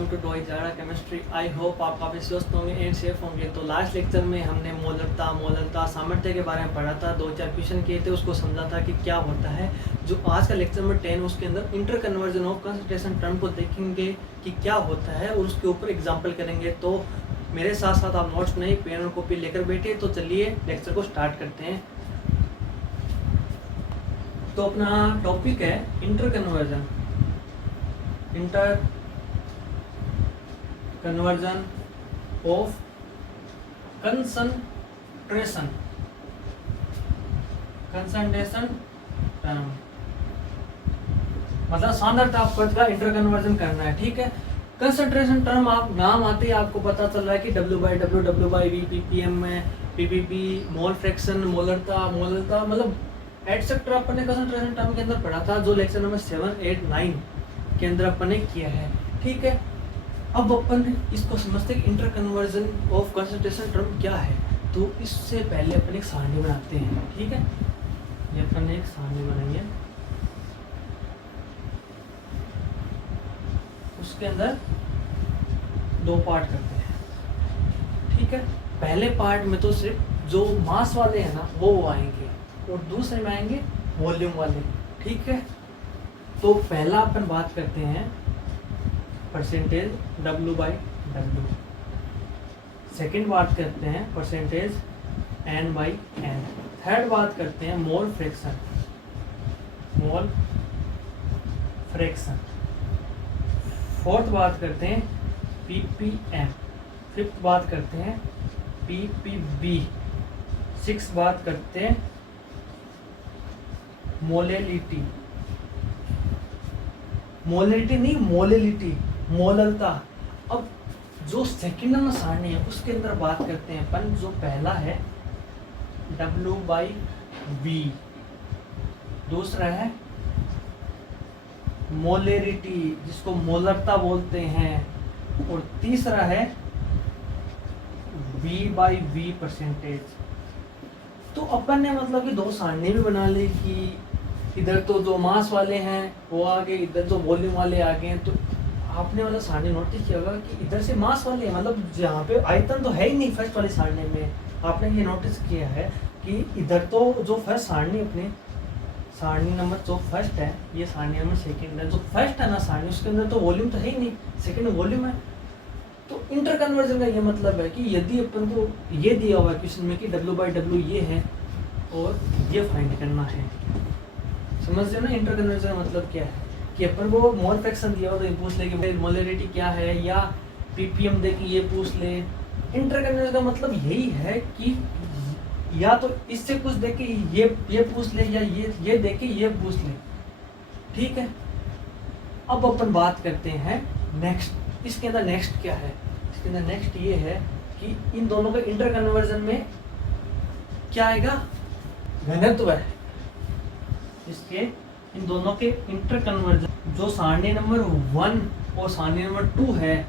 Welcome to toe जाड़ा chemistry. I hope आप काफ़ी स्वस्थ होंगे एंड सेफ होंगे। तो लास्ट लेक्चर में हमने मोलरता सामर्थ्य के बारे में पढ़ा था, 2-4 क्वेश्चन किए थे, उसको समझा था कि क्या होता है। जो आज का लेक्चर नंबर 10 उसके अंदर inter conversion of concentration term को देखेंगे कि क्या होता है और उसके ऊपर एग्जाम्पल करेंगे। तो मेरे साथ साथ आप नोट्स नहीं पेन और कॉपी लेकर बैठे। तो चलिए लेक्चर को स्टार्ट करते हैं। तो अपना टॉपिक है inter conversion of concentration term, मतलब सांद्रता पद का इंटर कन्वर्जन करना है। ठीक है, कंसंट्रेशन टर्म आप नाम आते ही आपको पता चल रहा है कि W/W, W/V, ppm में ppb, मोल फ्रैक्शन, मोलरता मतलब एटसेट्रा अपन ने कंसंट्रेशन टर्म के अंदर पढ़ा था, जो लेक्चर नंबर 7, 8, 9 के अंदर अपन ने किया है। ठीक है, अब अपन इसको समझते हैं inter conversion of concentration term क्या है। तो इससे पहले अपन एक सारणी बनाते हैं। ठीक है, ये अपन ने एक सारणी बनाई है, उसके अंदर 2 पार्ट करते हैं। ठीक है, पहले पार्ट में तो सिर्फ जो मास वाले हैं ना वो आएंगे और दूसरे में आएंगे वॉल्यूम वाले। ठीक है, तो पहला अपन बात करते हैं परसेंटेज W/W, सेकंड बात करते हैं परसेंटेज N/N, थर्ड बात करते हैं मोल फ्रैक्शन, फोर्थ बात करते हैं ppm, फिफ्थ बात करते हैं ppb, सिक्स्थ बात करते हैं मोलरता। अब जो सेकंड नंबर सारणी है उसके अंदर बात करते हैं अपन, जो पहला है W/V, दूसरा है मोलेरिटी जिसको मोलरता बोलते हैं, और तीसरा है V/V परसेंटेज। तो अपन ने मतलब कि 2 सारणी भी बना ली कि इधर तो जो मास वाले हैं वो आगे, इधर जो वॉल्यूम वाले आगे हैं। तो आपने वाला सारणी नोटिस किया होगा कि इधर से मास वाले हैं, मतलब जहाँ पे आयतन तो है ही नहीं फर्स्ट वाली सारणी में। आपने ये नोटिस किया है कि इधर तो जो फर्स्ट सारणी अपने सारणी नंबर जो फर्स्ट है, ये सारणी नंबर सेकंड है, जो फर्स्ट है ना सारणी उसके अंदर तो वॉल्यूम तो है ही नहीं, सेकंड वॉल्यूम है। तो इंटर कन्वर्जन का ये मतलब है कि यदि अपन को ये दिया हुआ है क्वेश्चन में कि W/W ये है और ये फाइंड करना है, समझ रहे हो ना। इंटर कन्वर्जन का मतलब क्या है कि अपन को मोल फ्रैक्शन दिया हो तो ये पूछ ले कि मोलरिटी क्या है, या ppm दे कि ये पूछ ले। इंटर कन्वर्जन का मतलब यही है कि या तो इससे कुछ दे के ये पूछ ले, या ये दे के ये पूछ ले। ठीक है, अब अपन बात करते हैं नेक्स्ट। इसके अंदर नेक्स्ट क्या है, इसके अंदर नेक्स्ट ये है कि इन दोनों के इंटर कन्वर्जन में क्या आएगा, घनत्व है। इसके इन दोनों के इंटर कन्वर्जन जो सारणी नंबर 1 और सारणी नंबर 2 है,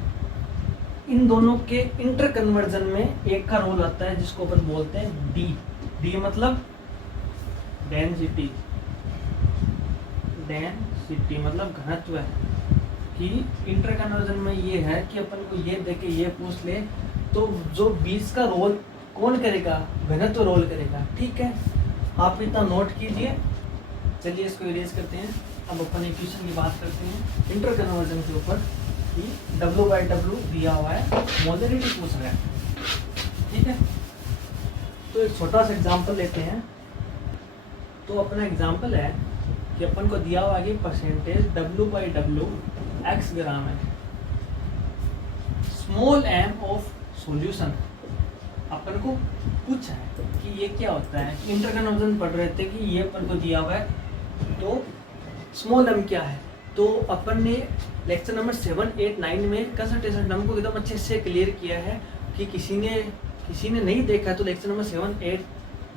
इन दोनों के इंटर कन्वर्जन में एक का रोल आता है जिसको अपन बोलते हैं D मतलब डेंसिटी मतलब घनत्व है। कि इंटर कन्वर्जन में ये है कि अपन को ये देके ये पूछ ले तो जो बीच का रोल कौन करेगा, घनत्व रोल करेगा। ठीक है, आप इतना नोट कीजिए। चलिए इसको इरेज करते हैं। अब अपन एक क्वेश्चन की बात करते हैं इंटर कन्वर्जन के ऊपर कि W/W दिया हुआ है, मोलरिटी पूछ रहा है। ठीक है, तो एक छोटा सा एग्जांपल लेते हैं। तो अपना एग्जांपल है कि अपन को दिया हुआ है कि परसेंटेज W/W x ग्राम है, स्मॉल m ऑफ सॉल्यूशन। अपन को पूछा है कि ये क्या होता है। इंटर कन्वर्जन पढ़ रहे थे कि ये अपन को दिया हुआ है, तो स्मॉल m क्या है। तो अपन ने लेक्चर नंबर 7, 8, 9 में कंसंट्रेशन टर्म को एकदम अच्छे से क्लियर किया है। कि किसी ने नहीं देखा तो लेक्चर नंबर 7, 8,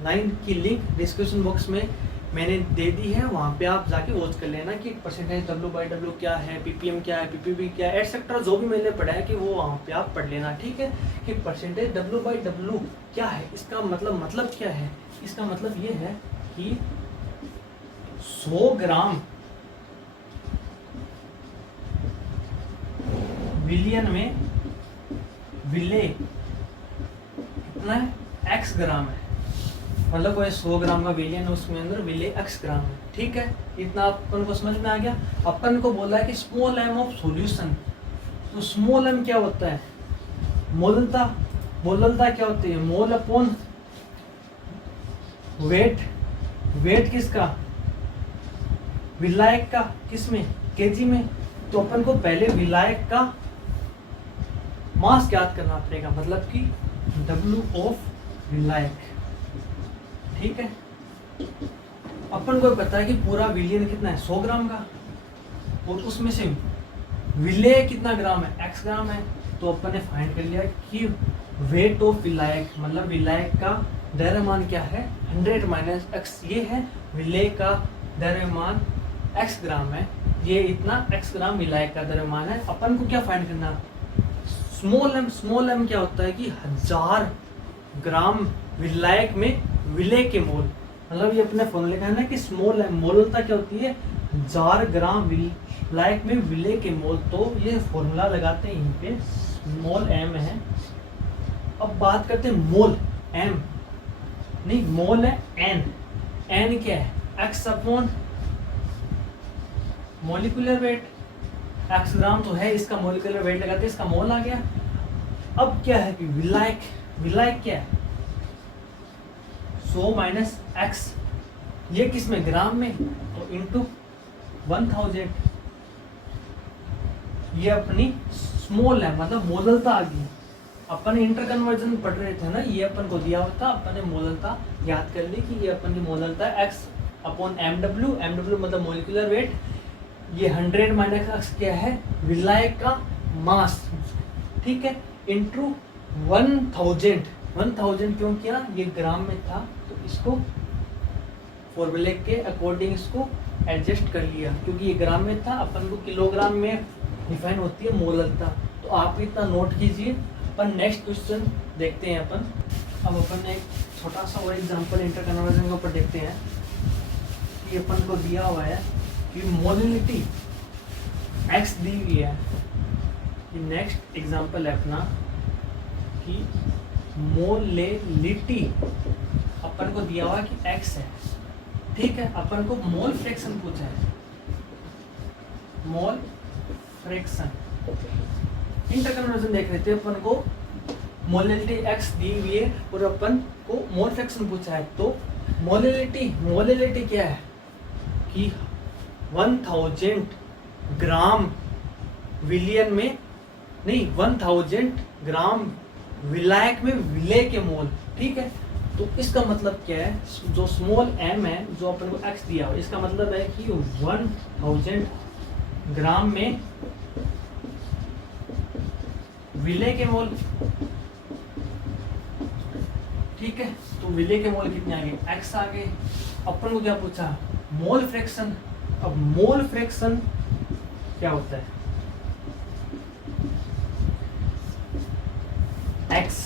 9 की लिंक डिस्क्रिप्शन बॉक्स में मैंने दे दी है, वहाँ पे आप जाके वॉच कर लेना कि परसेंटेज W/W क्या है, ppm क्या है, ppb क्या है, एटसेट्रा जो भी मैंने पढ़ा है कि वो वहाँ पे आप पढ़ लेना। ठीक है, कि परसेंटेज W/W क्या है, इसका मतलब क्या है। इसका मतलब ये है कि 100 ग्राम विलियन में विलेय कितना है, x ग्राम है। मतलब कोई 100 ग्राम का विलियन है, उसमें अंदर विलेय x ग्राम है। ठीक है, इतना अपन को समझ में आ गया। अपन को बोला है कि स्मॉल m ऑफ सॉल्यूशन, तो स्मॉल m क्या होता है, मोललता। मोललता क्या होती है, मोल अपॉन वेट। वेट किसका, विलायक का, किसमें, केजी में। तो अपन को पहले विलायक का मास ज्ञात करना पड़ेगा, मतलब कि W ऑफ विलायक। ठीक है, अपन को पता है कि पूरा विलियन कितना है, 100 ग्राम का, और उसमें से विलेय कितना ग्राम है, x ग्राम है। तो अपन ने फाइंड कर लिया कि वेट ऑफ विलायक, मतलब विलायक का द्रव्यमान क्या है, 100 माइनस x। ये है विलेय का द्रव्यमान, x ग्राम है, ये इतना x ग्राम विलायक का द्रव्यमान है। अपन को क्या फाइंड करना, स्मॉल m क्या होता है कि 1000 ग्राम विलायक में विलेय के मोल। मतलब ये अपने फॉर्मूले का है ना कि स्मॉल m मोलता क्या होती है, 1000 ग्राम विलायक में विलेय के मोल। तो ये फॉर्मूला लगाते हैं, यहीं पे स्मॉल m है। अब बात करते हैं मोल, m नहीं, मोल है n। n क्या है, x upon molecular weight. x ग्राम तो है, इसका मोलिकुलर वेट लगाते हैं, इसका मोल आ गया। अब क्या है कि विलायक, विलायक क्या है, 100 माइनस x, ये किस में, ग्राम में, तो इंटू 1000। ये अपनी स्मॉल है, मतलब मोललता आ गई। अपन इंटर कन्वर्जन पढ़ रहे थे ना, ये अपन को दिया हुआ था, अपन ने मोललता याद कर ली कि ये अपन की मोललता है x अपॉन mw। mw मतलब मोलिकुलर वेट। ये 100 माइनस x क्या है, विलायक का मास। ठीक है, इंटू 1000। 1000 क्यों किया, ये ग्राम में था, तो इसको फॉर्मूले के अकॉर्डिंग इसको एडजस्ट कर लिया, क्योंकि ये ग्राम में था, अपन को किलोग्राम में डिफाइन होती है मोललता। तो आप इतना नोट कीजिए। अपन नेक्स्ट क्वेश्चन देखते हैं। अब अपन एक छोटा सा और एग्जांपल इंटर कन्वर्जन के ऊपर देखते हैं कि अपन को दिया हुआ है कि मोलिलिटी x दी हुई है। नेक्स्ट एग्जांपल है अपना कि मोलिलिटी अपन को दिया हुआ कि x है। ठीक है, अपन को मोल फ्रैक्शन पूछा है, मोल फ्रैक्शन। इंटर कन्वर्जन देख रहे थे, अपन को मोलिलिटी x दी हुई है और अपन को मोल फ्रैक्शन पूछा है। तो मोलिलिटी क्या है कि 1000 ग्राम विलियन में नहीं, 1000 ग्राम विलायक में विलेय के मोल। ठीक है, तो इसका मतलब क्या है, जो स्मॉल m है, जो अपन को x दिया हुआ, इसका मतलब है कि 1000 ग्राम में विलेय के मोल। ठीक है, तो विलेय के मोल कितने आ गए, x आ गए। अपन को क्या पूछा, मोल फ्रैक्शन। अब मोल फ्रैक्शन क्या होता है, x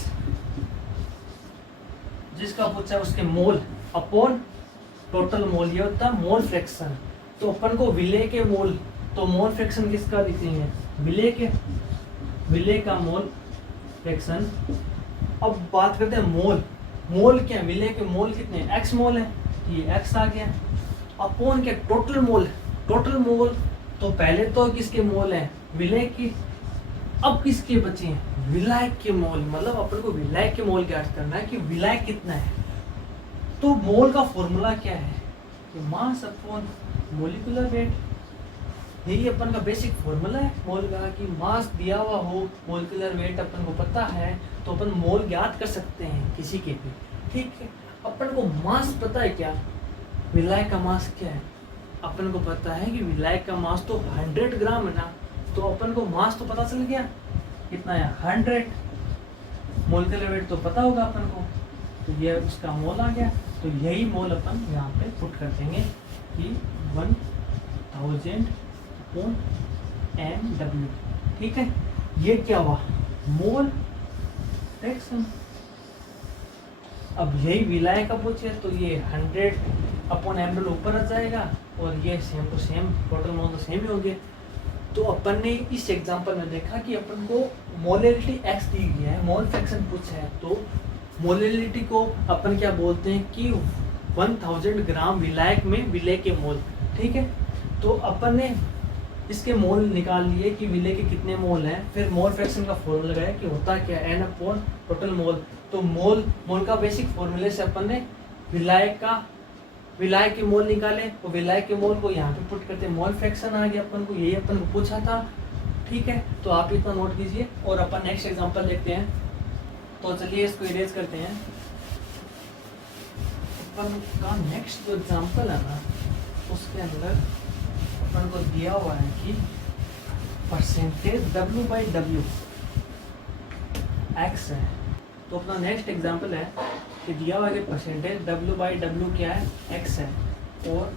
जिसका पूछा है उसके मोल अपॉन टोटल मोल, ये होता है मोल फ्रैक्शन। तो अपन को विलेय के मोल, तो मोल फ्रैक्शन किसका लिखेंगे, विलेय का मोल फ्रैक्शन। अब बात करते हैं मोल। मोल क्या, विलेय के मोल कितने, x मोल है, ये x आ गया। अपॉन क्या, टोटल मोल। टोटल मोल तो पहले तो किसके मोल है, विलेय की। अब किसके बचे हैं, विलायक के मोल। मतलब अपन को विलायक के मोल ज्ञात करना है कि विलायक कितना है। तो मोल का फॉर्मूला क्या है, कि मास अपॉन मोलिकुलर वेट। यही अपन का बेसिक फॉर्मूला है मोल का, कि मास दिया हुआ हो, मोलिकुलर वेट अपन को पता है, तो अपन मोल ज्ञात कर सकते हैं किसी के भी। ठीक है, अपन को मास पता है क्या, विलायक का मास क्या है, अपन को पता है कि विलायक का मास तो 100 ग्राम है ना। तो अपन को मास तो पता चल गया कितना है, 100। मोलिकुलर वेट तो पता होगा अपन को, तो ये उसका मोल आ गया। तो यही मोल अपन यहाँ पे पुट कर देंगे कि 1000 mw। ठीक है, ये क्या हुआ, मोल फ्रैक्शन। अब यही विलाय का पूछे तो ये 100 अपॉन mw ऊपर आ जाएगा, और ये same to same total mole तो सेम ही हो गया। तो अपन ने इस एग्जांपल में देखा कि अपन को मोलैलिटी x दी गई है, मोल फ्रैक्शन पूछा है, तो मोलैलिटी को अपन क्या बोलते हैं कि 1000 ग्राम विलायक में विलेय के मोल। ठीक है, तो अपन ने इसके मोल निकाल लिए कि विलेय के कितने मोल हैं, फिर मोल फ्रैक्शन का फॉर्मूला लगाया कि होता क्या है n/, टोटल मोल। तो मोल का बेसिक फॉर्मूले से अपन ने विलायक के मोल निकाले, और विलायक के मोल को यहाँ पे पुट करते मोल फ्रैक्शन आ गया अपन को, यही अपन को पूछा था। ठीक है, तो आप इतना नोट कीजिए और अपन नेक्स्ट एग्जांपल देखते हैं। तो चलिए इसको इरेज करते हैं। अपन का नेक्स्ट जो एग्जांपल है ना, उसके अंदर अपन को दिया हुआ है कि परसेंटेज W/W x है। तो अपना नेक्स्ट एग्जांपल है कि दिया हुआ है कि परसेंटेज W/W क्या है, x है, और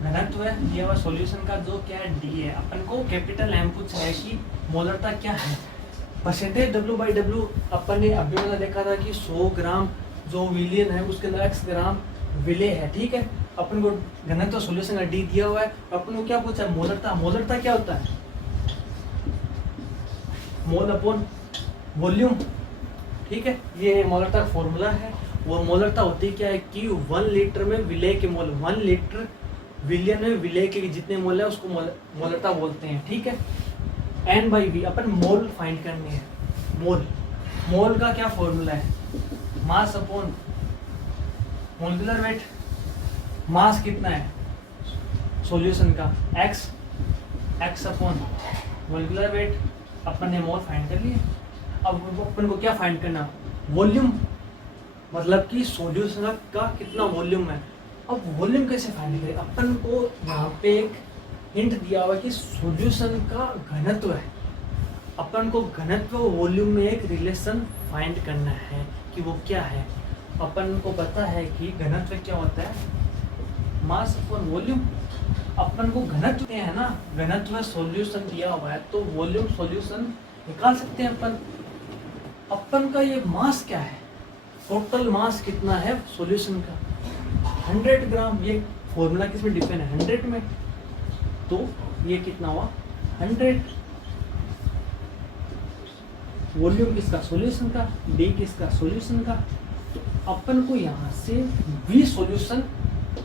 घनत्व है दिया हुआ सॉल्यूशन का जो क्या है d है। अपन को कैपिटल M पूछा है कि मोलरता क्या है। परसेंटेज W/W अपन ने अभी मैंने देखा था कि 100 ग्राम जो विलियन है उसके अंदर x ग्राम विलेय है। ठीक है, अपन को घनत्व सॉल्यूशन का d दिया हुआ है। अपन को क्या पूछा है, मोलरता क्या होता है, मोल अपॉन वॉल्यूम। ठीक है, ये मोलरता का फॉर्मूला है। और मोलरता होती क्या है कि 1 लीटर में विलेय के मोल, 1 लीटर विलियन में विलेय के जितने मोल है उसको मोलरता बोलते हैं। ठीक है, n/v अपन मोल फाइंड करनी है। मोल का क्या फॉर्मूला है, मास अपॉन मोलिकुलर वेट। मास कितना है सॉल्यूशन का, x अपॉन मोलिकुलर वेट। अपन ने मोल फाइंड कर लिए। अब अपन को क्या फाइंड करना, वॉल्यूम, मतलब कि सॉल्यूशन का कितना वॉल्यूम है। अब वॉल्यूम कैसे फाइंड करें, अपन को यहाँ पे एक हिंट दिया हुआ कि सॉल्यूशन का घनत्व है। अपन को घनत्व वॉल्यूम में एक रिलेशन फाइंड करना है कि वो क्या है। अपन को पता है कि घनत्व क्या होता है, मास अपॉन वॉल्यूम। अपन को घनत्व है ना, घनत्व सॉल्यूशन दिया हुआ है तो वॉल्यूम सॉल्यूशन निकाल सकते हैं अपन का ये मास क्या है, टोटल मास कितना है सॉल्यूशन का, 100 ग्राम। ये फॉर्मूला किस में डिपेंड है, 100 में। तो ये कितना हुआ, 100। वॉल्यूम किसका, सॉल्यूशन का, डी किसका, सॉल्यूशन का। तो अपन को यहाँ से V सॉल्यूशन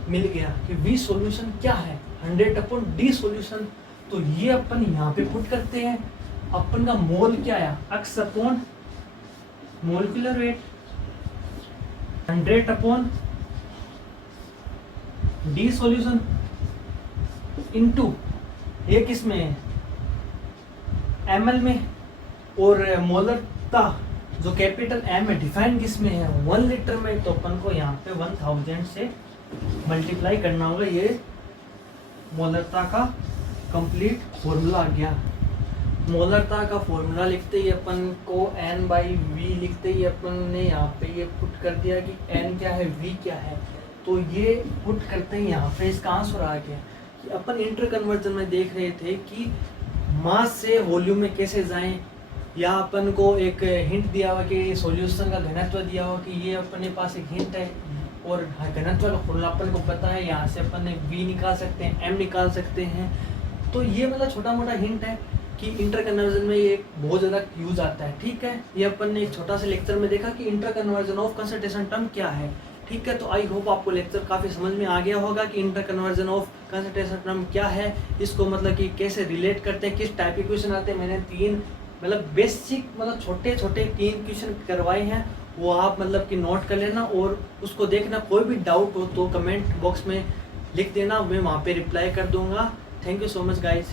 मिल गया कि V सॉल्यूशन क्या है, 100/D सॉल्यूशन। तो ये अपन यहाँ पे पुट करते हैं। अपन का मोल क्या आया, x upon molecular weight 100/D solution into ये किस में है, ml में। और मोलरता जो कैपिटल M है डिफाइन किस में है, 1 लीटर में। तो अपन को यहाँ पे 1000 से मल्टीप्लाई करना होगा। ये मोलरता का कंप्लीट फॉर्मूला आ गया। मोलरता का फॉर्मूला लिखते ही अपन को n/v लिखते ही अपन ने यहाँ पे ये पुट कर दिया कि n क्या है, v क्या है। तो ये पुट करते ही यहाँ पे इसका आंसर आ गया कि अपन इंटर कन्वर्जन में देख रहे थे कि मास से वॉल्यूम में कैसे जाएं, या अपन को एक हिंट दिया हुआ कि सॉल्यूशन का घनत्व दिया हुआ कि ये अपने पास एक हिंट है, और घनत्व का फॉर्मूला अपन को पता है। यहाँ से अपन ने v निकाल सकते हैं, m निकाल सकते हैं। तो ये मतलब छोटा मोटा हिंट है कि इंटर कन्वर्जन में ये बहुत ज़्यादा यूज आता है। ठीक है, ये अपन ने एक छोटा सा लेक्चर में देखा कि inter conversion of concentration term क्या है। ठीक है, तो आई होप आपको लेक्चर काफ़ी समझ में आ गया होगा कि inter conversion of concentration term क्या है, इसको मतलब कि कैसे रिलेट करते हैं, किस टाइप के क्वेश्चन आते हैं। मैंने 3 मतलब बेसिक मतलब छोटे 3 क्वेश्चन करवाए हैं, वो आप मतलब कि नोट कर लेना और उसको देखना। कोई भी डाउट हो तो कमेंट बॉक्स में लिख देना, मैं वहाँ पे रिप्लाई कर दूंगा। Thank you so much guys.